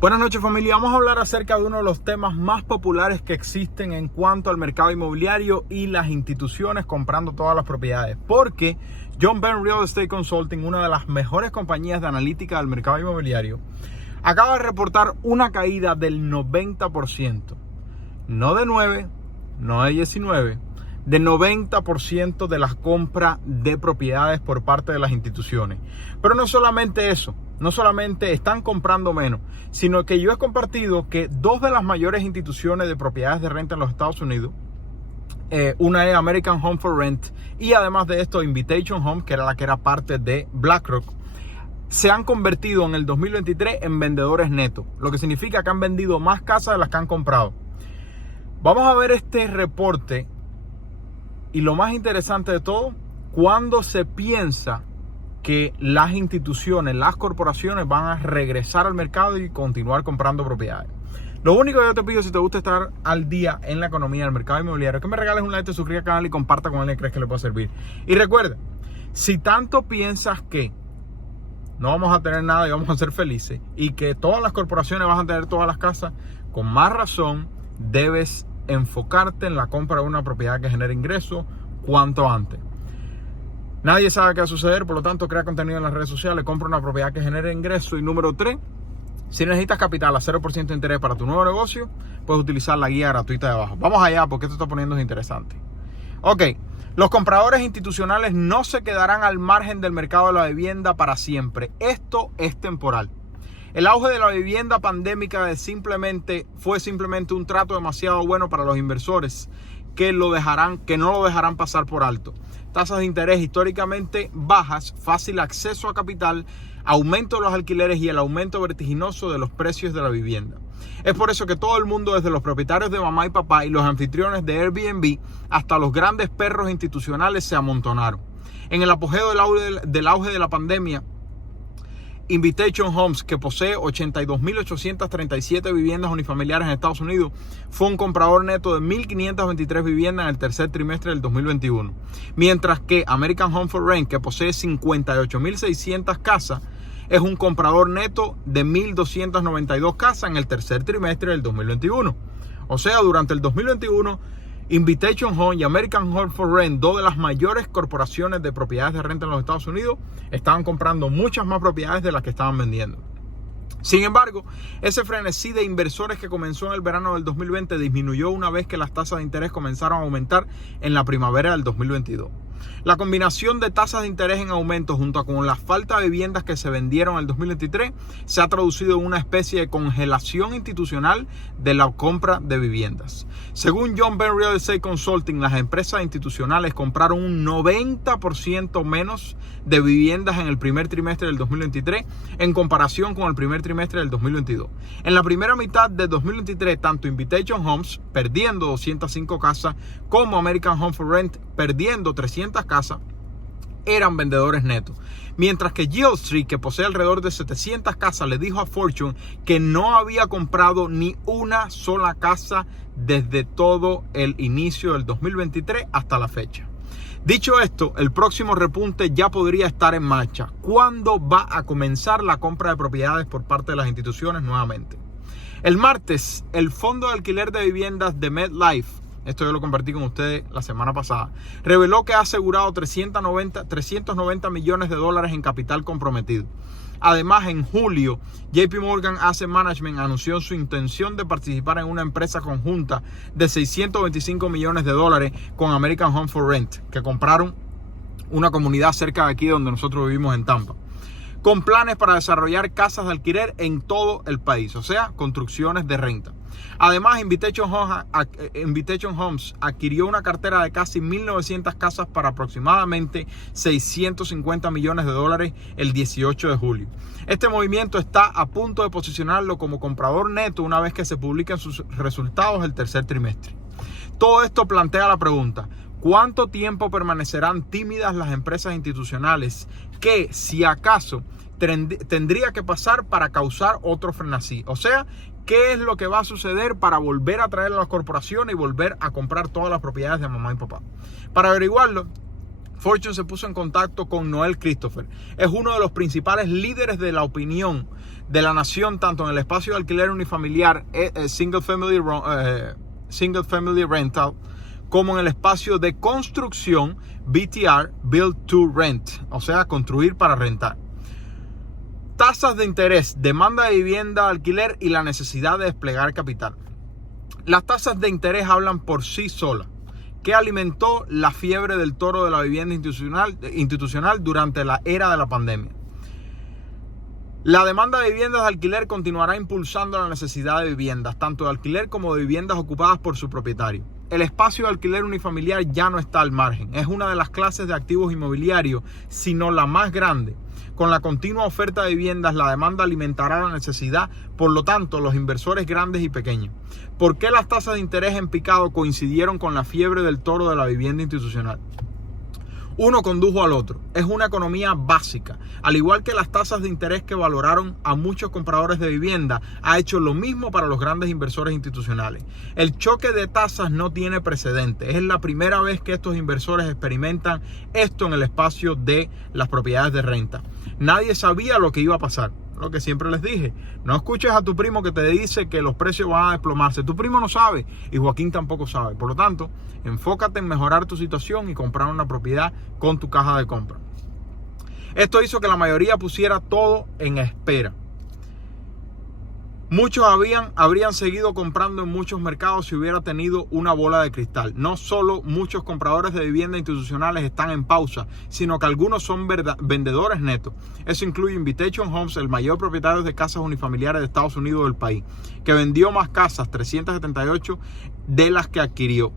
Buenas noches, familia. Vamos a hablar acerca de uno de los temas más populares que existen en cuanto al mercado inmobiliario y las instituciones comprando todas las propiedades. Porque John Byrne Real Estate Consulting, una de las mejores compañías de analítica del mercado inmobiliario, acaba de reportar una caída del 90%. No de 9, no de 19, de 90% de las compras de propiedades por parte de las instituciones. Pero no solamente eso. No solamente están comprando menos, sino que yo he compartido que dos de las mayores instituciones de propiedades de renta en los Estados Unidos, una es American Home for Rent y además de esto Invitation Home, que era parte de BlackRock, se han convertido en el 2023 en vendedores netos, lo que significa que han vendido más casas de las que han comprado. Vamos a ver este reporte y lo más interesante de todo, cuando se piensa que las instituciones, las corporaciones van a regresar al mercado y continuar comprando propiedades. Lo único que yo te pido, si te gusta estar al día en la economía del mercado inmobiliario, es que me regales un like, te suscribas al canal y comparta con alguien que crees que le pueda servir. Y recuerda, si tanto piensas que no vamos a tener nada y vamos a ser felices y que todas las corporaciones van a tener todas las casas, con más razón debes enfocarte en la compra de una propiedad que genere ingresos cuanto antes. Nadie sabe qué va a suceder, por lo tanto, crea contenido en las redes sociales, compra una propiedad que genere ingreso. Y número 3, si necesitas capital a 0% de interés para tu nuevo negocio, puedes utilizar la guía gratuita de abajo. Vamos allá, porque esto está poniéndose interesante. Ok, los compradores institucionales no se quedarán al margen del mercado de la vivienda para siempre. Esto es temporal. El auge de la vivienda pandémica fue simplemente un trato demasiado bueno para los inversores que no lo dejarán pasar por alto. Tasas de interés históricamente bajas, fácil acceso a capital, aumento de los alquileres y el aumento vertiginoso de los precios de la vivienda. Es por eso que todo el mundo, desde los propietarios de mamá y papá y los anfitriones de Airbnb hasta los grandes perros institucionales, se amontonaron. En el apogeo del auge de la pandemia, Invitation Homes, que posee 82.837 viviendas unifamiliares en Estados Unidos, fue un comprador neto de 1.523 viviendas en el tercer trimestre del 2021. Mientras que American Home for Rent, que posee 58.600 casas, es un comprador neto de 1.292 casas en el tercer trimestre del 2021. O sea, durante el 2021, Invitation Home y American Home for Rent, dos de las mayores corporaciones de propiedades de renta en los Estados Unidos, estaban comprando muchas más propiedades de las que estaban vendiendo. Sin embargo, ese frenesí de inversores que comenzó en el verano del 2020 disminuyó una vez que las tasas de interés comenzaron a aumentar en la primavera del 2022. La combinación de tasas de interés en aumento junto con la falta de viviendas que se vendieron en el 2023 se ha traducido en una especie de congelación institucional de la compra de viviendas. Según John Byrne Real Estate Consulting, las empresas institucionales compraron un 90% menos de viviendas en el primer trimestre del 2023 en comparación con el primer trimestre del 2022. En la primera mitad del 2023, tanto Invitation Homes, perdiendo 205 casas, como American Home for Rent, perdiendo 300 casas, eran vendedores netos. Mientras que Jill Street, que posee alrededor de 700 casas, le dijo a Fortune que no había comprado ni una sola casa desde todo el inicio del 2023 hasta la fecha. Dicho esto, el próximo repunte ya podría estar en marcha. ¿Cuándo va a comenzar la compra de propiedades por parte de las instituciones nuevamente? El martes, el Fondo de Alquiler de Viviendas de MetLife, esto yo lo compartí con ustedes la semana pasada, reveló que ha asegurado 390 millones de dólares en capital comprometido. Además, en julio, JP Morgan Asset Management anunció su intención de participar en una empresa conjunta de 625 millones de dólares con American Home for Rent, que compraron una comunidad cerca de aquí donde nosotros vivimos en Tampa, con planes para desarrollar casas de alquiler en todo el país, o sea, construcciones de renta. Además, Invitation Homes adquirió una cartera de casi 1.900 casas para aproximadamente 650 millones de dólares el 18 de julio. Este movimiento está a punto de posicionarlo como comprador neto una vez que se publiquen sus resultados del tercer trimestre. Todo esto plantea la pregunta: ¿cuánto tiempo permanecerán tímidas las empresas institucionales que, si acaso, tendría que pasar para causar otro frenesí? O sea, ¿qué es lo que va a suceder para volver a traer a las corporaciones y volver a comprar todas las propiedades de mamá y papá? Para averiguarlo, Fortune se puso en contacto con Noel Christopher. Es uno de los principales líderes de la opinión de la nación, tanto en el espacio de alquiler unifamiliar, single family rental, como en el espacio de construcción, BTR, Build to Rent, o sea, construir para rentar. Tasas de interés, demanda de vivienda de alquiler y la necesidad de desplegar capital. Las tasas de interés hablan por sí solas, que alimentó la fiebre del toro de la vivienda institucional durante la era de la pandemia. La demanda de viviendas de alquiler continuará impulsando la necesidad de viviendas, tanto de alquiler como de viviendas ocupadas por su propietario. El espacio de alquiler unifamiliar ya no está al margen. Es una de las clases de activos inmobiliarios, sino la más grande. Con la continua oferta de viviendas, la demanda alimentará la necesidad, por lo tanto, los inversores grandes y pequeños. ¿Por qué las tasas de interés en picado coincidieron con la fiebre del toro de la vivienda institucional? Uno condujo al otro. Es una economía básica. Al igual que las tasas de interés que valoraron a muchos compradores de vivienda, ha hecho lo mismo para los grandes inversores institucionales. El choque de tasas no tiene precedentes. Es la primera vez que estos inversores experimentan esto en el espacio de las propiedades de renta. Nadie sabía lo que iba a pasar. Lo que siempre les dije, no escuches a tu primo que te dice que los precios van a desplomarse. Tu primo no sabe y Joaquín tampoco sabe. Por lo tanto, enfócate en mejorar tu situación y comprar una propiedad con tu caja de compra. Esto hizo que la mayoría pusiera todo en espera. Muchos habrían seguido comprando en muchos mercados si hubiera tenido una bola de cristal. No solo muchos compradores de viviendas institucionales están en pausa, sino que algunos son vendedores netos. Eso incluye Invitation Homes, el mayor propietario de casas unifamiliares de Estados Unidos del país, que vendió más casas, 378, de las que adquirió.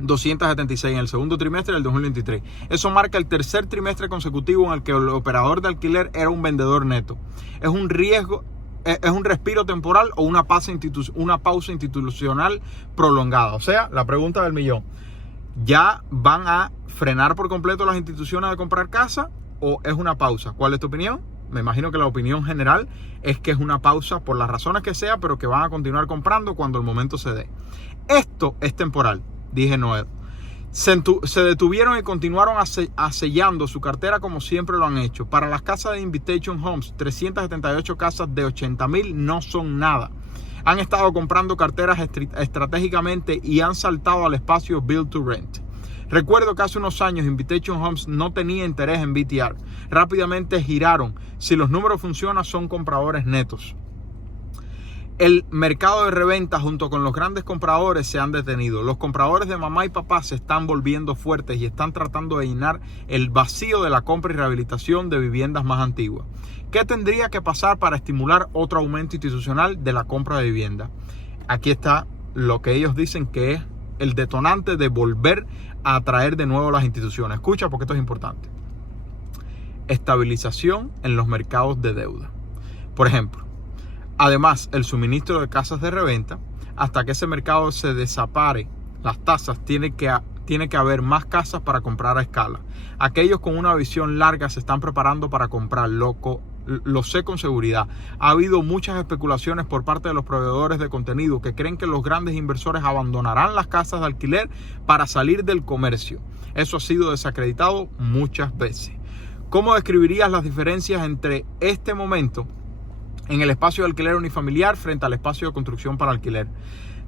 276 en el segundo trimestre del 2023. Eso marca el tercer trimestre consecutivo en el que el operador de alquiler era un vendedor neto. Es un respiro temporal o una pausa institucional prolongada. O sea, la pregunta del millón: ¿ya van a frenar por completo las instituciones de comprar casa o es una pausa? ¿Cuál es tu opinión? Me imagino que la opinión general es que es una pausa por las razones que sea, pero que van a continuar comprando cuando el momento se dé. Esto es temporal, dije Noel. Se detuvieron y continuaron sellando su cartera como siempre lo han hecho. Para las casas de Invitation Homes, 378 casas de 80,000 no son nada. Han estado comprando carteras estratégicamente y han saltado al espacio Build to Rent. Recuerdo que hace unos años Invitation Homes no tenía interés en BTR. Rápidamente giraron. Si los números funcionan, son compradores netos. El mercado de reventa junto con los grandes compradores se han detenido. Los compradores de mamá y papá se están volviendo fuertes y están tratando de llenar el vacío de la compra y rehabilitación de viviendas más antiguas. ¿Qué tendría que pasar para estimular otro aumento institucional de la compra de vivienda? Aquí está lo que ellos dicen que es el detonante de volver a atraer de nuevo las instituciones. Escucha, porque esto es importante. Estabilización en los mercados de deuda. Por ejemplo, además, el suministro de casas de reventa, hasta que ese mercado se desapare las tasas, tiene que haber más casas para comprar a escala. Aquellos con una visión larga se están preparando para comprar, lo sé con seguridad. Ha habido muchas especulaciones por parte de los proveedores de contenido que creen que los grandes inversores abandonarán las casas de alquiler para salir del comercio. Eso ha sido desacreditado muchas veces. ¿Cómo describirías las diferencias entre este momento en el espacio de alquiler unifamiliar frente al espacio de construcción para alquiler?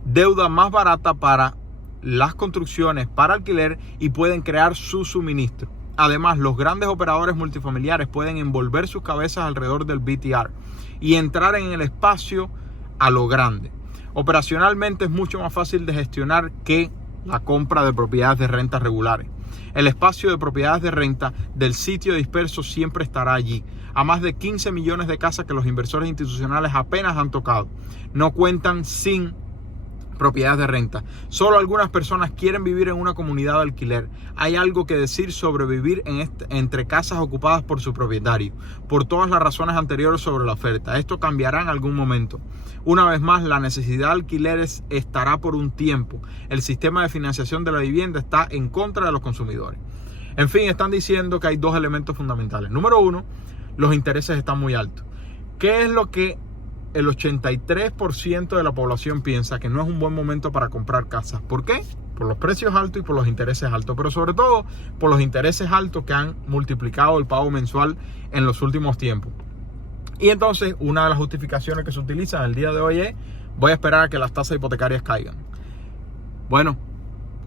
Deuda más barata para las construcciones para alquiler y pueden crear su suministro. Además, los grandes operadores multifamiliares pueden envolver sus cabezas alrededor del BTR y entrar en el espacio a lo grande. Operacionalmente es mucho más fácil de gestionar que la compra de propiedades de renta regulares. El espacio de propiedades de renta del sitio disperso siempre estará allí, a más de 15 millones de casas que los inversores institucionales apenas han tocado. No cuentan sin propiedades de renta. Solo algunas personas quieren vivir en una comunidad de alquiler. Hay algo que decir sobre vivir entre casas ocupadas por su propietario, por todas las razones anteriores sobre la oferta. Esto cambiará en algún momento. Una vez más, la necesidad de alquileres estará por un tiempo. El sistema de financiación de la vivienda está en contra de los consumidores. En fin, están diciendo que hay dos elementos fundamentales. Número uno, los intereses están muy altos. ¿Qué es lo que el 83% de la población piensa? Que no es un buen momento para comprar casas. ¿Por qué? por los precios altos y por los intereses altos, pero sobre todo por los intereses altos que han multiplicado el pago mensual en los últimos tiempos. Y entonces una de las justificaciones que se utilizan el día de hoy es: voy a esperar a que las tasas hipotecarias caigan. Bueno,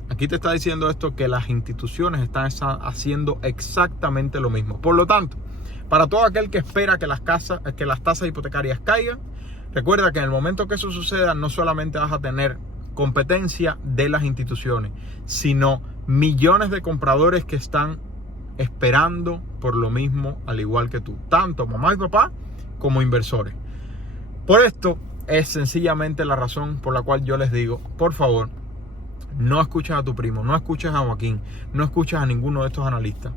aquí te está diciendo esto, que las instituciones están haciendo exactamente lo mismo. Por lo tanto, para todo aquel que espera que las tasas hipotecarias caigan, recuerda que en el momento que eso suceda, no solamente vas a tener competencia de las instituciones, sino millones de compradores que están esperando por lo mismo, al igual que tú, tanto mamá y papá como inversores. Por esto es sencillamente la razón por la cual yo les digo: por favor, no escuches a tu primo, no escuches a Joaquín, no escuches a ninguno de estos analistas.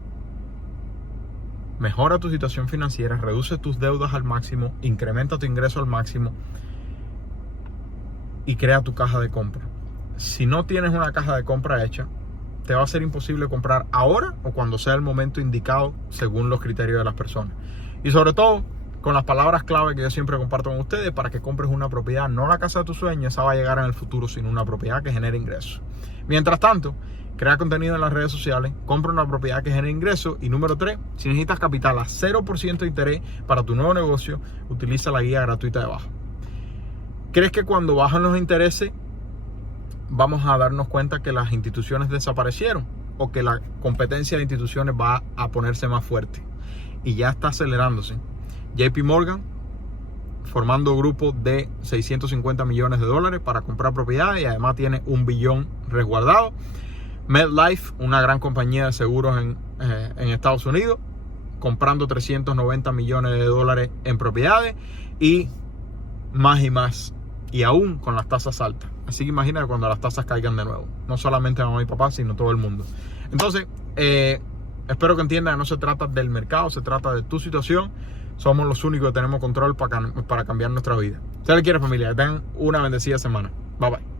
Mejora tu situación financiera, reduce tus deudas al máximo, incrementa tu ingreso al máximo y crea tu caja de compra. Si no tienes una caja de compra hecha, te va a ser imposible comprar ahora o cuando sea el momento indicado según los criterios de las personas. Y sobre todo, con las palabras clave que yo siempre comparto con ustedes para que compres una propiedad, no la casa de tus sueños. Esa va a llegar en el futuro, sino una propiedad que genere ingresos. Mientras tanto, crea contenido en las redes sociales, compra una propiedad que genere ingresos. Y número 3, si necesitas capital a 0% de interés para tu nuevo negocio, utiliza la guía gratuita de abajo. ¿Crees que cuando bajan los intereses vamos a darnos cuenta que las instituciones desaparecieron o que la competencia de instituciones va a ponerse más fuerte? Y ya está acelerándose. JP Morgan formando grupos de 650 millones de dólares para comprar propiedades y además tiene $1 billón resguardado. MetLife, una gran compañía de seguros en Estados Unidos, comprando 390 millones de dólares en propiedades y más, y aún con las tasas altas. Así que imagina cuando las tasas caigan de nuevo, no solamente mamá y papá, sino todo el mundo. Entonces, espero que entiendan que no se trata del mercado, se trata de tu situación. Somos los únicos que tenemos control para cambiar nuestra vida. Si les quiere, familia, que tengan una bendecida semana. Bye bye.